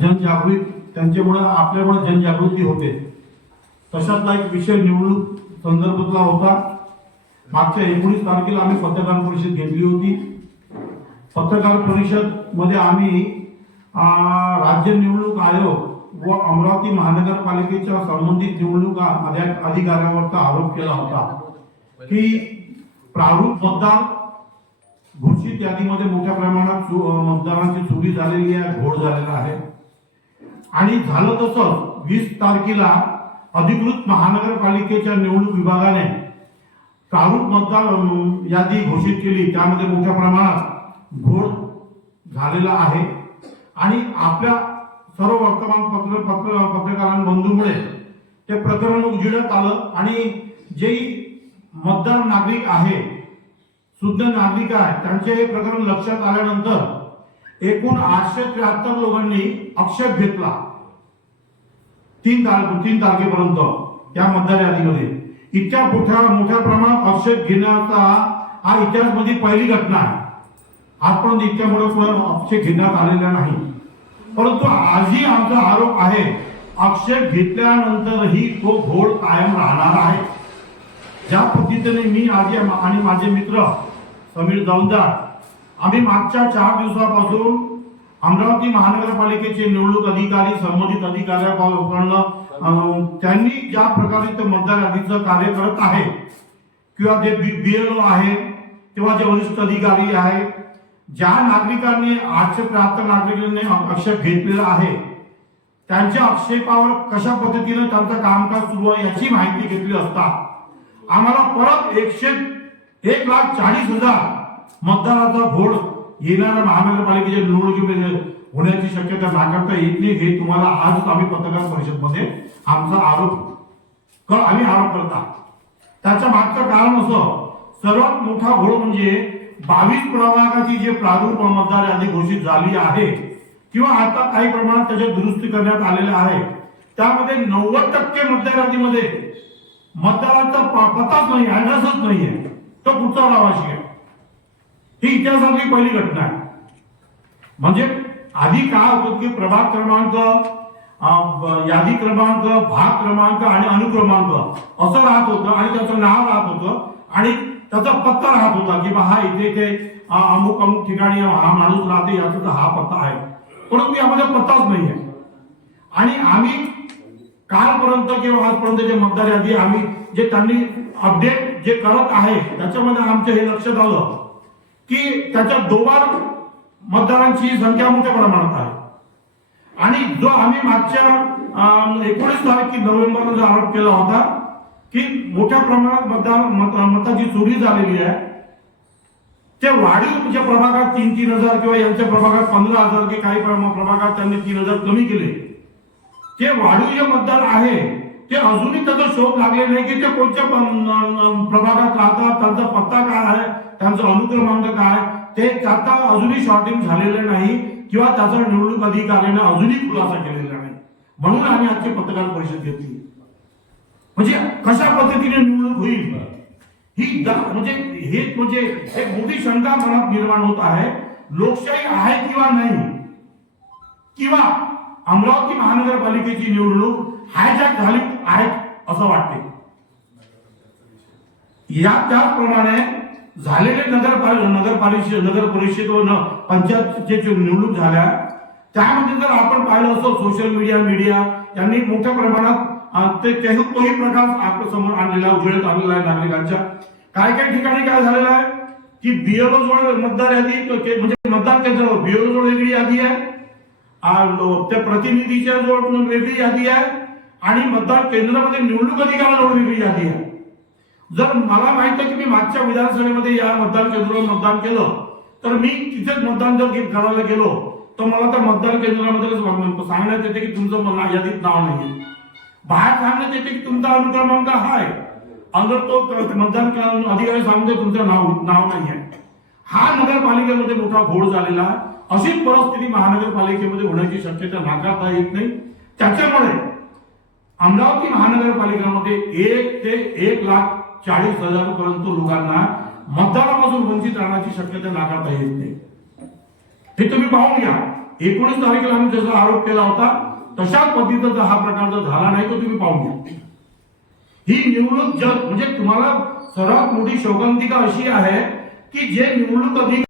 जनजागृती त्यांच्यामुळे आपल्यामुळे जनजागृती होते। तशातला एक विषय निवडणूक संदर्भातला होता। मागच्या 19 तारखेला आम्ही पत्रकार परिषद घेतली होती। पत्रकार परिषद मध्ये आम्ही राज्य निवडणूक आयोग व अमरावती महानगरपालिकेच्या संबंधित निवडणूक अधिकाऱ्यांवरचा आरोप केला होता की प्रारूप मतदार घोषित यादीमध्ये मोठ्या प्रमाणात मतदारांची चोरी झालेली आहे, घोळ झालेला आहे। आणि झालं तसं 20 तारखेला अधिकृत महानगरपालिकेच्या निवडणूक विभागाने प्रारूप मतदार यादी घोषित केली, त्यामध्ये मोठ्या प्रमाणात घोळ झालेला आहे। आणि आपल्या सर्व पत्रकारांबंधूमुळे ते प्रकरण उजेडात आलं आणि जे मतदार नागरिक आहे, शुद्ध नागरिक आहे, त्यांचे हे प्रकरण लक्षात आल्यानंतर एकूण 873 लोकांनी आक्षेप घेतला 3 तारखेपर्यंत त्या मतदार यादीमध्ये। इतक्या मोठ्या प्रमाणात आक्षेप घेण्याचा हा इतिहासामध्ये पहिली घटना आहे। आजपर्यंत इतक्या मोठा आक्षेप घेण्यात आलेला नाही। परंतु आजही आमचा आरोप आहे, आक्षेप घेतल्यानंतरही तो घोळ कायम राहणार आहे। ज्या पद्धतीने मी आणि माझे मित्र समीर दौंदार आम्ही मागच्या 4 दिवसापासून अमरावती महानगरपालिकेचे निवडणूक अधिकारी संबंधित अधिकाऱ्यांकडून त्यांनी ज्या प्रकारे ते मतदार यादीचं कार्य करत आहे किंवा जे बीएलओ आहे किंवा जे वरिष्ठ अधिकारी आहे, ज्या नागरिकांनी 873 नागरिकांनी आक्षेप घेतलेला आहे, त्यांच्या आक्षेपावर कशा पद्धतीने त्यांचं कामकाज सुरू आहे याची माहिती घेतली असता आम्हाला परत 1,40,000 मतदाराचा घोळ येणाऱ्या महानगरपालिकेच्या निवडणुकीमध्ये होण्याची शक्यता नाकारता येत नाही। हे तुम्हाला आज आम्ही पत्रकार परिषदेमध्ये आमचा आरोप करत आहोत। त्याच्या मागचं कारण असं, सर्वात मोठा घोळ म्हणजे 22 प्रभागाची जे प्रारूप मतदार यादी घोषित झाली आहे किंवा आता काही प्रमाणात त्याच्या दुरुस्ती करण्यात आलेल्या आहे, त्यामध्ये 90% मतदार यादीमध्ये मतदाराचा पत्ताच नाही, ऍड्रेसच नाहीये, तो कुठचा रहिवासी आहे। ही इतिहासातली पहिली घटना आहे। म्हणजे आधी काय होतं की प्रभाग क्रमांक, यादी क्रमांक, भाग क्रमांक आणि अनुक्रमांक असं राहत होतं आणि त्याचं नाव राहत होतं आणि त्याचा पत्ता राहत होता की हा इथे अमुक ठिकाणी हा माणूस राहते, याचा हा पत्ता आहे। परंतु यामध्ये पत्ताच नाही आहे। आणि आम्ही कालपर्यंत किंवा आजपर्यंत जे मतदार यादी आम्ही जे त्यांनी अपडेट जे करत आहे त्याच्यामध्ये आमचं हे लक्षात आलं की त्याच्या दोबार मतदारांची संख्या मोठ्या प्रमाणात आहे। आणि जो आम्ही मागच्या 19 तारीख नोव्हेंबरला आरोप केला होता की मोठ्या प्रमाणात मताची चोरी झालेली आहे, ते वाढीव ज्या प्रभागात 3,000 किंवा यांच्या प्रभागात 15,000 की काही प्रभागात त्यांनी 3,000 कमी केले, ते वाढीव जे मतदार आहे ते अजूनही त्याचा शोध लागले नाही की ते कोणत्या प्रभागात राहतात, त्यांचा पत्ता काय आहे, त्यांचा अनुक्रमांक काय, ते त्याचा अजूनही शॉर्टिंग झालेलं नाही किंवा त्याचा निवडणूक अधिकाऱ्याने अजूनही खुलासा केलेला नाही। म्हणून आम्ही आजची पत्रकार परिषद घेतली। म्हणजे कशा पद्धतीने निवडणूक होईल ही म्हणजे एक मोठी शंका मनात निर्माण होत आहे, लोकशाही आहे किंवा नाही, किंवा अमरावती महानगरपालिकेची निवडणूक हायजॅक झाली आहे असं वाटते। त्याचप्रमाणे झालेले नगर परिषद व पंचायतची निवडणूक झाल्या, त्यामध्ये जर आपण पाहिलं असं सोशल मीडिया यांनी मोठ्या प्रमाणात तोही प्रकार आपल्या समोर आणलेला, उजेडात आलेला आहे नागरिकांच्या। काही ठिकाणी काय झालेलं आहे की बीएलओ जवळ मतदार यादी म्हणजे मतदान केंद्रावर बीएलओ जवळ वेगळी यादी आहे, त्या प्रतिनिधीच्या जवळ वेगळी यादी आहे आणि मतदान केंद्रामध्ये निवडणूक अधिकाऱ्याजवळ वेगळी यादी आहे। जर मला माहित आहे की मी मागच्या विधानसभेमध्ये या मतदान केंद्रावर मतदान केलं तर मी तिथेच मतदान जर करायला गेलो तर मला त्या मतदान केंद्रामध्ये सांगण्यात येते की तुमचं यादीत नाव नाही, बाहेर सांगण्यात येते की तुमचा अनुक्रमांक आहे, अंदर तो मतदान अधिकारी सांगते तुमचं नाव नाही आहे। हा नगरपालिकेमध्ये मोठा घोळ झालेला आहे। अशी परिस्थिती महानगरपालिकेमध्ये होण्याची शक्यता नाकारता येत नाही। त्याच्यामुळे अमरावती महानगरपालिकेमध्ये 1 ते 1,40,000 पर्यंत लोकांना मतदानापासून वंचित राहण्याची शक्यता नाकारता येत नाही। हे तुम्ही पाहून घ्या। 19 तारखेला आम्ही जसा आरोप केला होता तशाच पद्धतीचा हा प्रकार जर झाला नाही तर तुम्ही पाहून घ्या. ही निवडणूक म्हणजे तुम्हाला सर्वात मोठी शोकांतिका अशी आहे की जे निवडणूक अधिकारी